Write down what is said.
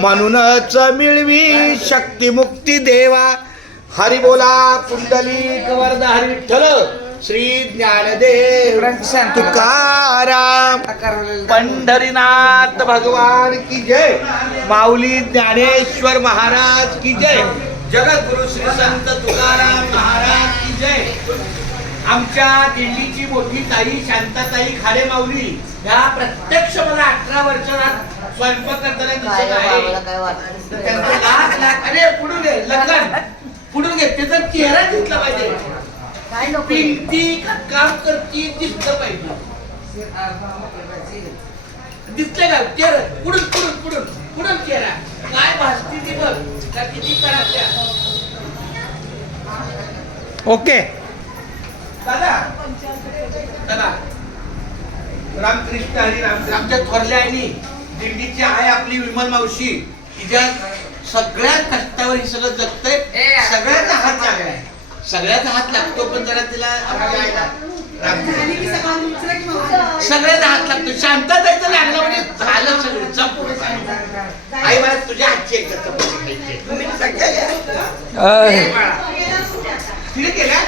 म्हणूनच मिळवी शक्ती मुक्ती देवा. हरी बोला पुंडलिक वरद हरी विठ्ठल श्री ज्ञानदेव तुकाराम पंढरीनाथ भगवान की जय. माऊली ज्ञानेश्वर महाराज की जय. जगद्गुरु श्री संत तुकाराम महाराज की जय. आमच्या दिल्लीची मोठी ताई शांताताई खाडे माऊली ह्या प्रत्यक्ष मला 18 वर्षात स्वयंपाक करताना दिसत आहे. त्यांचे लाख अरे पुढून घे लग्न पुढून घे त्याचा चेहरा दिसला पाहिजे. पिंटी काम करती दिसलं पाहिजे. दिसलं का चेहरा पुढून पुढून पुढून पुढून चेहरा काय भासती ती बघ का किती करायच्या. ओके दादा दादा रामकृष्ण हरी राम. आमच्या थोरल्या आईनी दिंडीची आहे आपली विमल मावशी तिच्या सगळ्यात कष्टावर हे सगळं जगतंय. सगळ्याचा हात लागलाय सगळ्याचा हात लागतो पण जरा तिला आपल्या आईला सगळ्याचा हात लागतो. शांता जायचं लागलं म्हणजे झालं सगळं चप. आई मला तुझ्या हातची एक चपाती खायची तिने केल्या